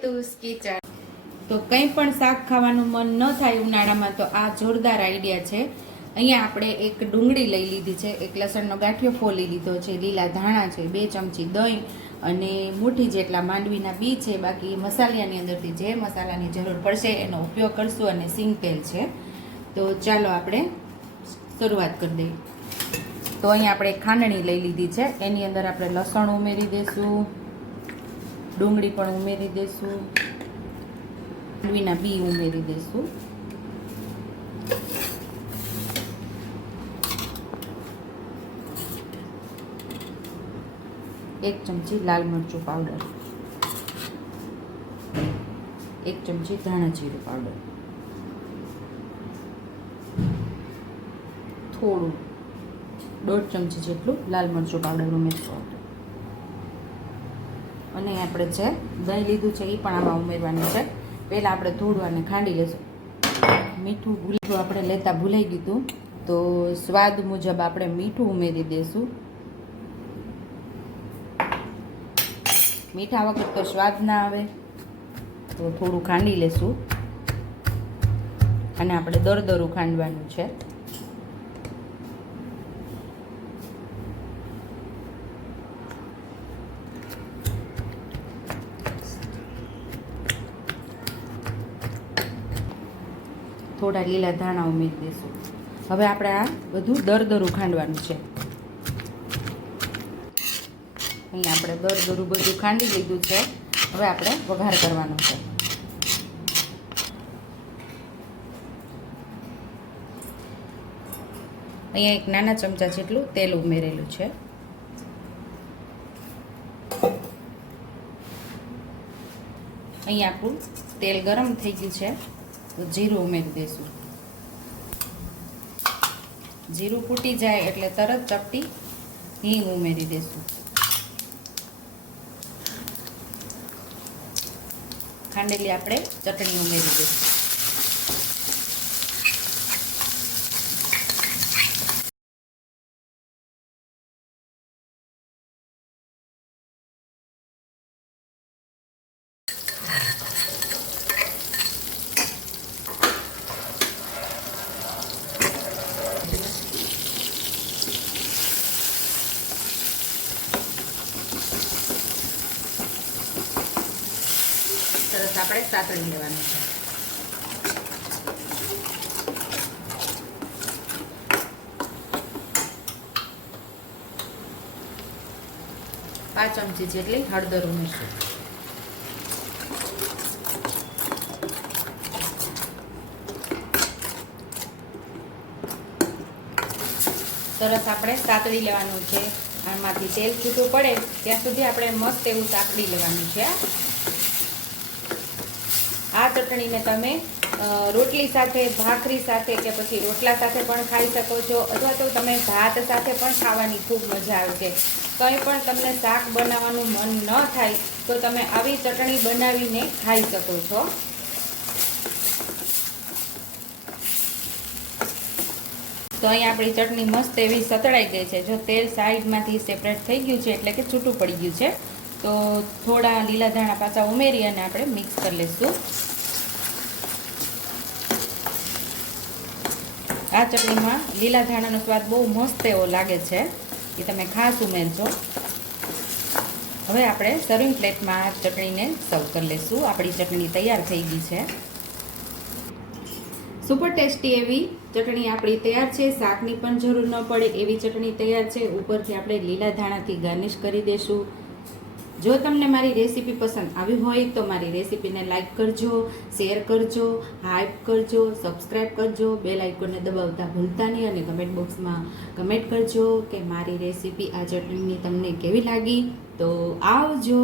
હેતુસ kitchen. તો કંઈ પણ શાક ખાવાનું મન ન થાય ઉનાળામાં તો આ જોરદાર આઈડિયા છે। અહીંયા આપણે એક ડુંગળી લઈ લીધી છે, એક લસણનો ગાંઠિયો ફોલી લીધો છે, લીલા ધાણા છે, 2 ચમચી દહીં અને મુઠ્ઠી જેટલા માંડવીના બી છે। બાકી મસાલાની અંદરથી જે મસાલાની જરૂર પડશે એનો ઉપયોગ કરશું અને સિંગ તેલ છે। તો ચાલો આપણે શરૂઆત કરી દઈએ। તો અહીંયા આપણે ખાંડણી લઈ લીધી છે, એની અંદર આપણે લસણ ઉમેરી દઈશું, ડુંગળી પણ ઉમેરી દઈશું, માંડવીના બી ઉમેરી દઈશું, એક ચમચી લાલ મરચું પાવડર, 1 ચમચી ધાણા જીરું પાવડર, થોડું 1.5 ચમચી જેટલું લાલ મરચું પાવડર ઉમેરશું અને આપણે જે દહીં લીધું છે એ પણ આમાં ઉમેરવાનું છે। પહેલાં આપણે થોડું આને ખાંડી લઈશું। મીઠું આપણે લેતા ભૂલાઈ ગયું, તો સ્વાદ મુજબ આપણે મીઠું ઉમેરી દઈશું। મીઠા વગર તો સ્વાદ ના આવે, તો થોડું ખાંડી લેશું અને આપણે દરદરું ખાંડવાનું છે। થોડા લીલા ધાણા ઉમેરી દઈશું। હવે આપણે આ બધું દરદરું ખાંડવાનું છે। અહીંયા આપણે દરદરું બધું ખાંડી લીધું છે। હવે આપણે વઘાર કરવાનો છે। અહીંયા એક નાના ચમચા જેટલું તેલ ઉમેરેલું છે। અહીંયા આપણું તેલ ગરમ થઈ ગયું છે, તો જીરું ઉમેરી દઈશું। જીરું ફૂટી જાય એટલે તરત ચપટી હિંગ ઉમેરી દઈશું। ખાંડેલી આપણે ચટણી ઉમેરી દઈશું। સરસ આપણે સાતળી લેવાનું છે। પાંચ ચમચી જેટલી હળદર ઉમેરશું। સરસ આપણે સાતળી લેવાનું છે। આમાંથી તેલ છૂટું પડે ત્યાં સુધી આપણે મસ્ત એવું સાતળી લેવાનું છે। આ ચટણીને તમે રોટલી સાથે, ભાખરી સાથે કે પછી રોટલા સાથે પણ ખાઈ શકો છો, અથવા તો તમે ભાત સાથે પણ ખાવાની ખૂબ મજા આવે છે। કંઈ પણ તમને શાક બનાવવાનું મન ન થાય તો તમે આવી ચટણી બનાવીને ખાઈ શકો છો। તો અહીંયા આપણી ચટણી મસ્ત એવી સતળાઈ ગઈ છે। જો તેલ સાઈડમાંથી સેપરેટ થઈ ગયું છે એટલે કે છૂટું પડી ગયું છે, તો થોડા લીલા ધાણા પાછા ઉમેરી અને આપણે મિક્સ કરી લઈશું। આ ચટણીમાં લીલા ધાણાનો સ્વાદ બહુ મસ્ત એવો લાગે છે, એ તમે ખાસ ઉમેરજો। હવે આપણે સર્વિંગ પ્લેટમાં આ ચટણીને સર્વ કરી લઈશું। આપણી ચટણી તૈયાર થઈ ગઈ છે। સુપર ટેસ્ટી એવી ચટણી આપણી તૈયાર છે। શાકની પણ જરૂર ન પડે એવી ચટણી તૈયાર છે। ઉપરથી આપણે લીલા ધાણાથી ગાર્નિશ કરી દઈશું। જો તમને મારી રેસીપી પસંદ આવી હોય તો મારી રેસીપીને લાઈક કરજો, શેર કરજો, હાઈપ કરજો, સબસ્ક્રાઈબ કરજો, બેલ આઇકોનને દબાવતા ભૂલતા નહીં અને કમેન્ટ બોક્સમાં કમેન્ટ કરજો કે મારી રેસીપી આ ચટણીની તમને કેવી લાગી। તો આવજો।